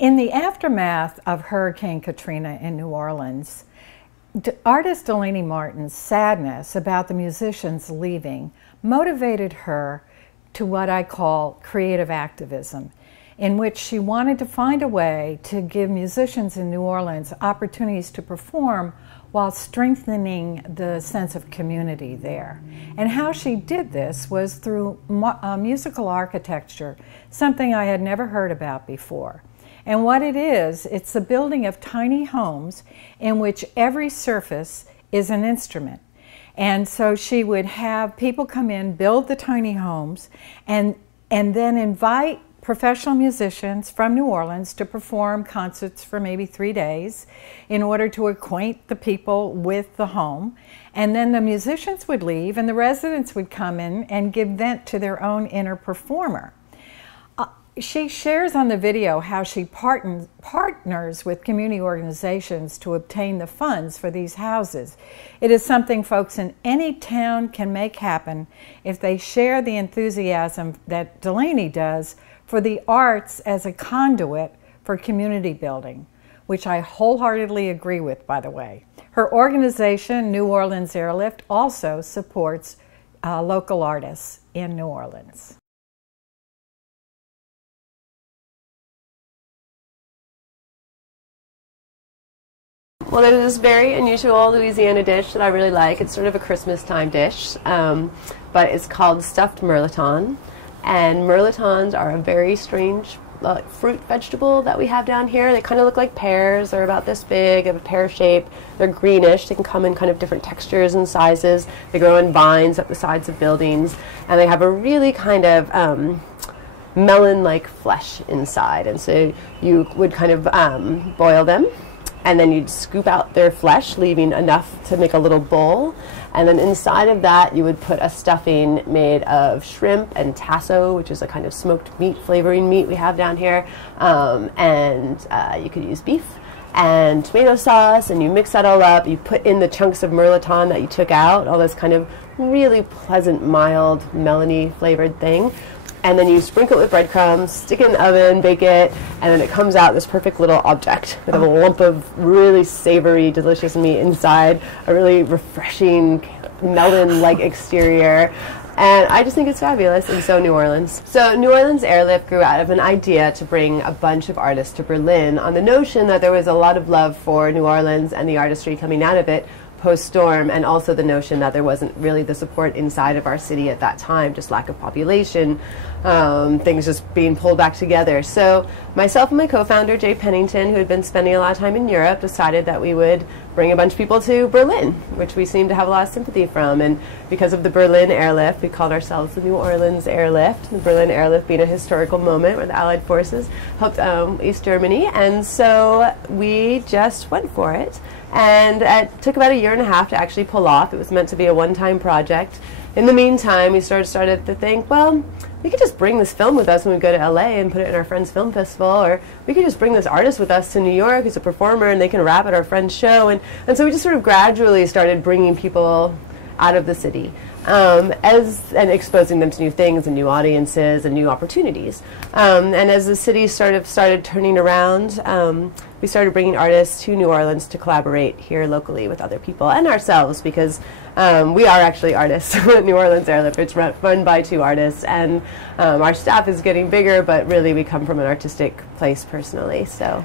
In the aftermath of Hurricane Katrina in New Orleans, artist Delaney Martin's sadness about the musicians leaving motivated her to what I call creative activism, in which she wanted to find a way to give musicians in New Orleans opportunities to perform while strengthening the sense of community there. And how she did this was through musical architecture, something I had never heard about before. And what it is, it's the building of tiny homes in which every surface is an instrument. And so she would have people come in, build the tiny homes, and then invite professional musicians from New Orleans to perform concerts for maybe 3 days in order to acquaint the people with the home. And then the musicians would leave and the residents would come in and give vent to their own inner performer. She shares on the video how she partners with community organizations to obtain the funds for these houses. It is something folks in any town can make happen if they share the enthusiasm that Delaney does for the arts as a conduit for community building, which I wholeheartedly agree with, by the way. Her organization, New Orleans Airlift, also supports local artists in New Orleans. Well, there's this very unusual Louisiana dish that I really like. It's sort of a Christmas time dish, but it's called stuffed mirliton. And mirlitons are a very strange fruit vegetable that we have down here. They kind of look like pears. They're about this big, of a pear shape. They're greenish. They can come in kind of different textures and sizes. They grow in vines up the sides of buildings. And they have a really kind of melon-like flesh inside. And so you would kind of boil them, and then you'd scoop out their flesh, leaving enough to make a little bowl. And then inside of that, you would put a stuffing made of shrimp and tasso, which is a kind of smoked meat, flavoring meat we have down here. You could use beef and tomato sauce, and you mix that all up. You put in the chunks of mirliton that you took out, all this kind of really pleasant, mild, melony flavored thing. And then you sprinkle it with breadcrumbs, stick it in the oven, bake it, and then it comes out this perfect little object with a lump of really savory, delicious meat inside, a really refreshing melon-like exterior. And I just think it's fabulous, and so New Orleans. So New Orleans Airlift grew out of an idea to bring a bunch of artists to Berlin on the notion that there was a lot of love for New Orleans and the artistry coming out of it post-storm, and also the notion that there wasn't really the support inside of our city at that time, just lack of population, things just being pulled back together. So myself and my co-founder, Jay Pennington, who had been spending a lot of time in Europe, decided that we would bring a bunch of people to Berlin, which we seem to have a lot of sympathy from. And because of the Berlin Airlift, we called ourselves the New Orleans Airlift, the Berlin Airlift being a historical moment where the Allied forces helped East Germany. And so we just went for it. And it took about 1.5 years to actually pull off. It was meant to be a one-time project. In the meantime, we started to think, well, we could just bring this film with us when we go to LA and put it in our friend's film festival, or we could just bring this artist with us to New York who's a performer and they can rap at our friend's show. And so we just sort of gradually started bringing people out of the city and exposing them to new things and new audiences and new opportunities. And as the city started turning around, we started bringing artists to New Orleans to collaborate here locally with other people and ourselves, because we are actually artists at New Orleans Airlift. It's run by 2 artists, and our staff is getting bigger, but really we come from an artistic place personally. So.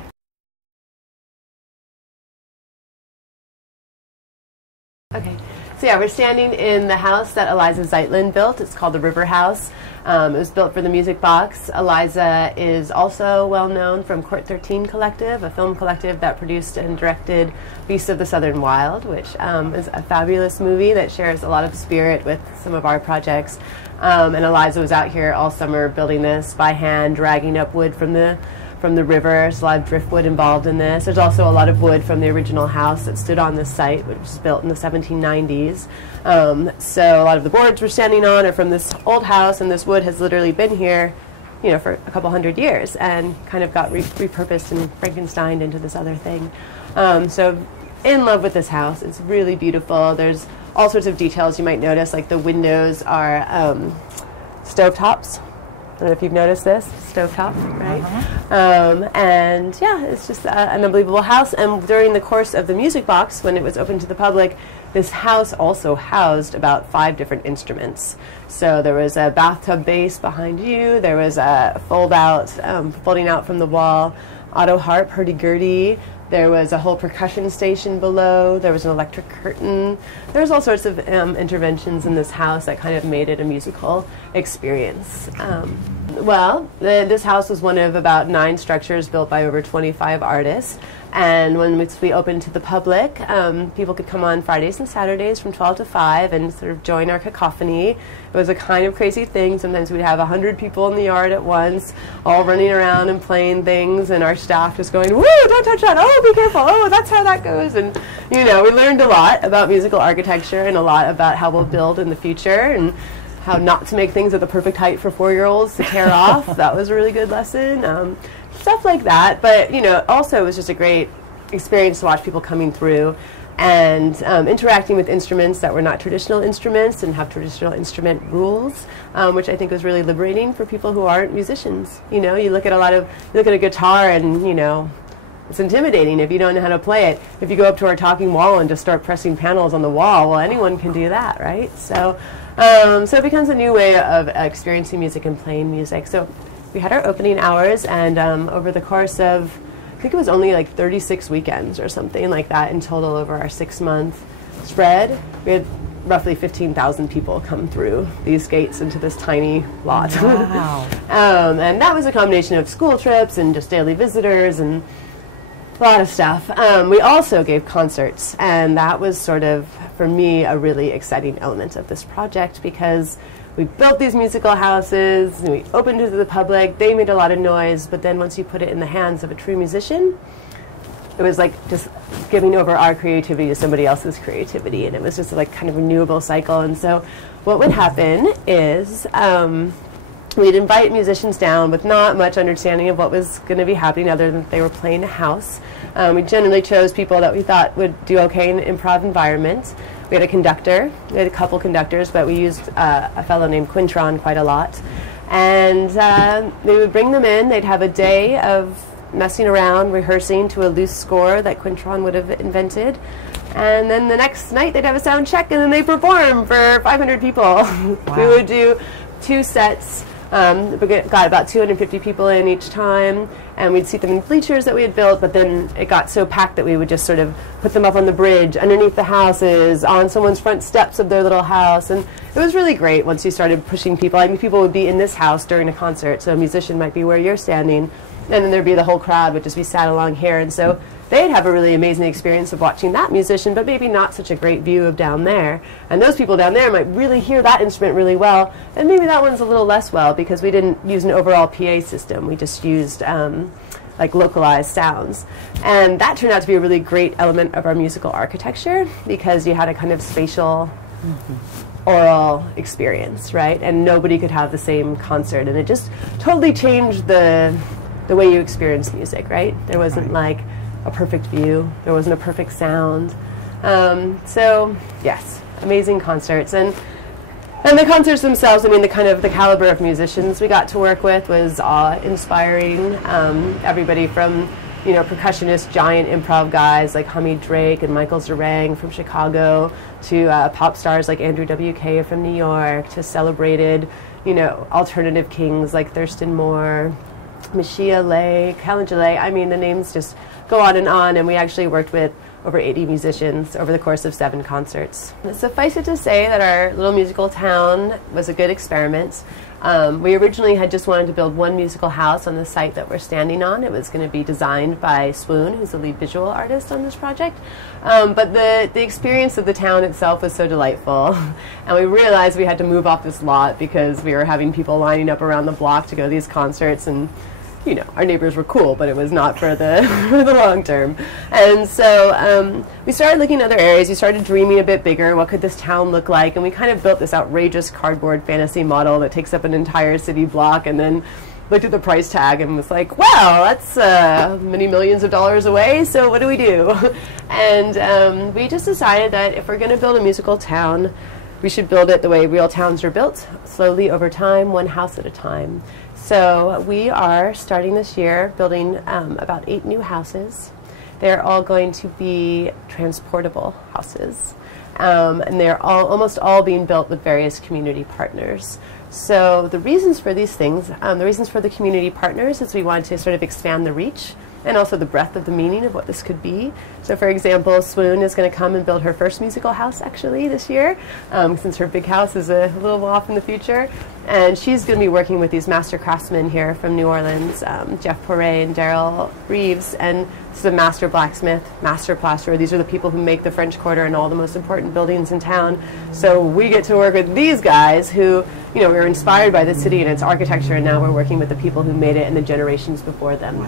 Okay. So yeah, we're standing in the house that Eliza Zeitlin built. It's called the River House. It was built for the Music Box. Eliza is also well known from Court 13 Collective, a film collective that produced and directed Beasts of the Southern Wild, which is a fabulous movie that shares a lot of spirit with some of our projects. And Eliza was out here all summer building this by hand, dragging up wood from the river. There's a lot of driftwood involved in this. There's also a lot of wood from the original house that stood on this site, which was built in the 1790s. So a lot of the boards we're standing on are from this old house, and this wood has literally been here, you know, for a couple hundred years, and kind of got repurposed and Frankensteined into this other thing. So in love with this house. It's really beautiful. There's all sorts of details you might notice, like the windows are stovetops. I don't know if you've noticed this, stovetop, right? And yeah, it's just an unbelievable house. And during the course of the music box, when it was open to the public, this house also housed about 5 different instruments. So there was a bathtub bass behind you, there was a folding out from the wall, auto harp, hurdy-gurdy. There was a whole percussion station below. There was an electric curtain. There was all sorts of interventions in this house that kind of made it a musical experience. This house was one of about 9 structures built by over 25 artists. And when we opened to the public, people could come on Fridays and Saturdays from 12 to 5 and sort of join our cacophony. It was a kind of crazy thing. Sometimes we'd have 100 people in the yard at once, all running around and playing things, and our staff just going, "Woo, don't touch that, oh, be careful, oh, that's how that goes." And, you know, we learned a lot about musical architecture and a lot about how we'll build in the future and how not to make things at the perfect height for 4-year-olds to tear off. That was a really good lesson. Stuff like that, but you know, also it was just a great experience to watch people coming through and interacting with instruments that were not traditional instruments and have traditional instrument rules, which I think was really liberating for people who aren't musicians. You know, you look at a guitar and, you know, it's intimidating if you don't know how to play it. If you go up to our talking wall and just start pressing panels on the wall, well, anyone can do that, right? So it becomes a new way of experiencing music and playing music. So we had our opening hours, and over the course of, I think it was only like 36 weekends or something like that in total over our 6-month spread, we had roughly 15,000 people come through these gates into this tiny lot. Wow. And that was a combination of school trips and just daily visitors and a lot of stuff. We also gave concerts, and that was sort of, for me, a really exciting element of this project because we built these musical houses, and we opened it to the public, they made a lot of noise, but then once you put it in the hands of a true musician, it was like just giving over our creativity to somebody else's creativity, and it was just like kind of renewable cycle. And so what would happen is we'd invite musicians down with not much understanding of what was going to be happening other than they were playing a house. We generally chose people that we thought would do okay in an improv environment. We had a conductor, we had a couple conductors, but we used a fellow named Quintron quite a lot. And they would bring them in, they'd have a day of messing around, rehearsing to a loose score that Quintron would have invented. And then the next night they'd have a sound check and then they perform for 500 people. Wow. We would do 2 sets. We got about 250 people in each time, and we'd seat them in bleachers that we had built, but then it got so packed that we would just sort of put them up on the bridge, underneath the houses, on someone's front steps of their little house, and it was really great once you started pushing people. I mean, people would be in this house during a concert, so a musician might be where you're standing, and then there'd be the whole crowd would just be sat along here, and so they'd have a really amazing experience of watching that musician, but maybe not such a great view of down there. And those people down there might really hear that instrument really well, and maybe that one's a little less well because we didn't use an overall PA system. We just used like localized sounds. And that turned out to be a really great element of our musical architecture because you had a kind of spatial oral experience, right? And nobody could have the same concert, and it just totally changed the way you experience music, right? There wasn't like a perfect view. There wasn't a perfect sound. So yes, amazing concerts. And the concerts themselves, I mean, the caliber of musicians we got to work with was awe-inspiring. Everybody from, you know, percussionist, giant improv guys like Hamid Drake and Michael Zerang from Chicago to pop stars like Andrew W.K. from New York to celebrated, you know, alternative kings like Thurston Moore, Mashia Lay, Kalanjalay. I mean, the names just go on, and we actually worked with over 80 musicians over the course of 7 concerts. Suffice it to say that our little musical town was a good experiment. We originally had just wanted to build one musical house on the site that we're standing on. It was going to be designed by Swoon, who's the lead visual artist on this project. But the experience of the town itself was so delightful. And we realized we had to move off this lot because we were having people lining up around the block to go to these concerts, and you know, our neighbors were cool, but it was not for the for the long term. And so we started looking at other areas. We started dreaming a bit bigger. What could this town look like? And we kind of built this outrageous cardboard fantasy model that takes up an entire city block, and then looked at the price tag and was like, wow, that's many millions of dollars away, so what do we do? And we just decided that if we're going to build a musical town, we should build it the way real towns are built, slowly over time, one house at a time. So we are starting this year building about 8 new houses. They're all going to be transportable houses. And they're almost all being built with various community partners. So the reasons for these things, the reasons for the community partners is we want to sort of expand the reach and also the breadth of the meaning of what this could be. So for example, Swoon is going to come and build her first musical house actually this year, since her big house is a little off in the future. And she's going to be working with these master craftsmen here from New Orleans, Jeff Poiret and Daryl Reeves, and this is a master blacksmith, master plasterer. These are the people who make the French Quarter and all the most important buildings in town. So we get to work with these guys who, you know, we were inspired by the city and its architecture, and now we're working with the people who made it and the generations before them.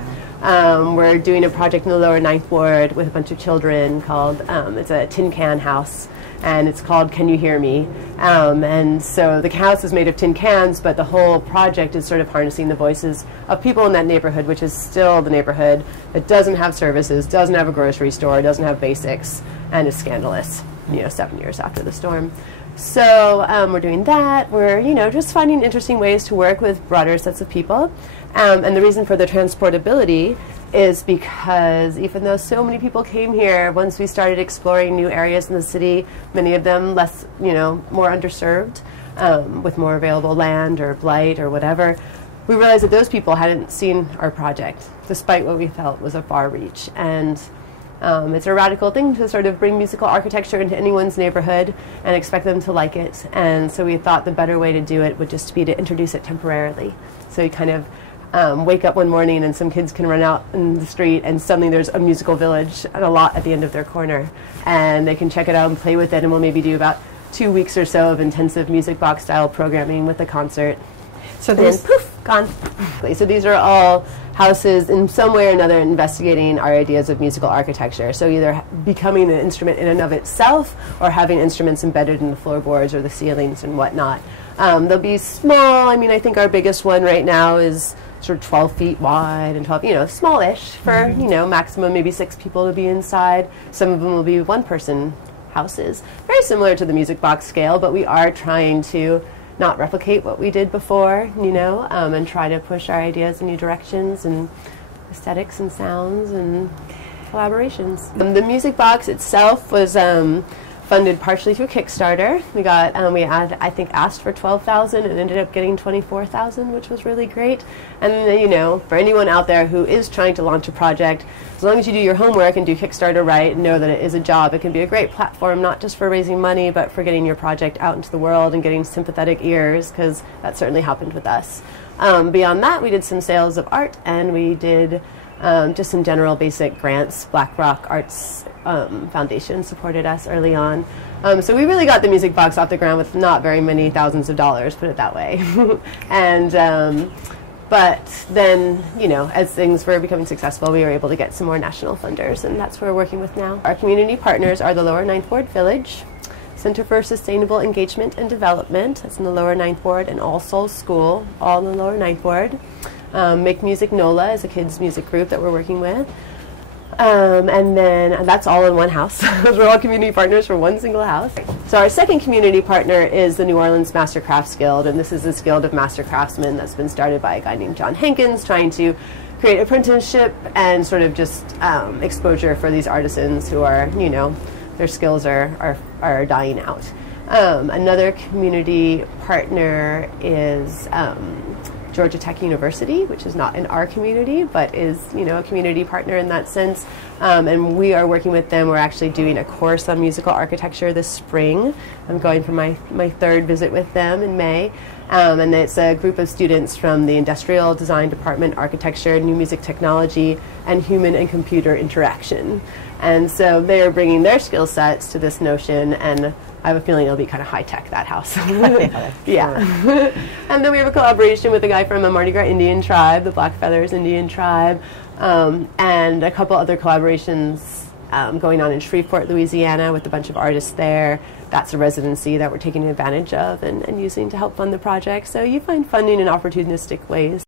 We're doing a project in the lower 9th Ward with a bunch of children called, it's a tin can house, and it's called Can You Hear Me? And so the house is made of tin cans, but the whole project is sort of harnessing the voices of people in that neighborhood, which is still the neighborhood that doesn't have services, doesn't have a grocery store, doesn't have basics, and is scandalous, you know, 7 years after the storm. So we're doing that. We're, you know, just finding interesting ways to work with broader sets of people. And the reason for the transportability is because even though so many people came here, once we started exploring new areas in the city, many of them less, you know, more underserved, with more available land or blight or whatever, we realized that those people hadn't seen our project, despite what we felt was a far reach. And it's a radical thing to sort of bring musical architecture into anyone's neighborhood and expect them to like it. And so we thought the better way to do it would just be to introduce it temporarily. So you kind of wake up one morning and some kids can run out in the street and suddenly there's a musical village and a lot at the end of their corner. And they can check it out and play with it, and we'll maybe do about 2 weeks or so of intensive music box style programming with a concert. So then poof, gone. So these are all houses in some way or another investigating our ideas of musical architecture. So either becoming an instrument in and of itself or having instruments embedded in the floorboards or the ceilings and whatnot. They'll be small. I mean, I think our biggest one right now is sort of 12 feet wide and 12, you know, smallish for, you know, maximum maybe 6 people to be inside. Some of them will be one-person houses. Very similar to the music box scale, but we are trying to not replicate what we did before, you know, and try to push our ideas in new directions and aesthetics and sounds and collaborations. The music box itself was funded partially through Kickstarter. We got, I think, asked for $12,000 and ended up getting $24,000, which was really great. And you know, for anyone out there who is trying to launch a project, as long as you do your homework and do Kickstarter right and know that it is a job, it can be a great platform, not just for raising money, but for getting your project out into the world and getting sympathetic ears, because that certainly happened with us. Beyond that, we did some sales of art, and we did just some general basic grants. BlackRock Arts Foundation supported us early on. So we really got the music box off the ground with not very many thousands of dollars, put it that way. And but then, you know, as things were becoming successful, we were able to get some more national funders, and that's what we're working with now. Our community partners are the Lower 9th Ward Village, Center for Sustainable Engagement and Development, that's in the Lower 9th Ward, and All Souls School, all in the Lower 9th Ward. Make Music NOLA is a kids' music group that we're working with. And then that's all in one house. We're all community partners for one single house. So our second community partner is the New Orleans Master Crafts Guild, and this is this guild of master craftsmen that's been started by a guy named John Hankins, trying to create apprenticeship and sort of just exposure for these artisans who are, you know, their skills are dying out. Another community partner is Georgia Tech University, which is not in our community, but is, you know, a community partner in that sense. And we are working with them. We're actually doing a course on musical architecture this spring. I'm going for my third visit with them in May. And it's a group of students from the Industrial Design Department, Architecture, New Music Technology, and Human and Computer Interaction. And so they are bringing their skill sets to this notion, and I have a feeling it'll be kind of high-tech, that house. Yeah. And then we have a collaboration with a guy from a Mardi Gras Indian tribe, the Black Feathers Indian tribe, and a couple other collaborations going on in Shreveport, Louisiana, with a bunch of artists there. That's a residency that we're taking advantage of and using to help fund the project. So you find funding in opportunistic ways.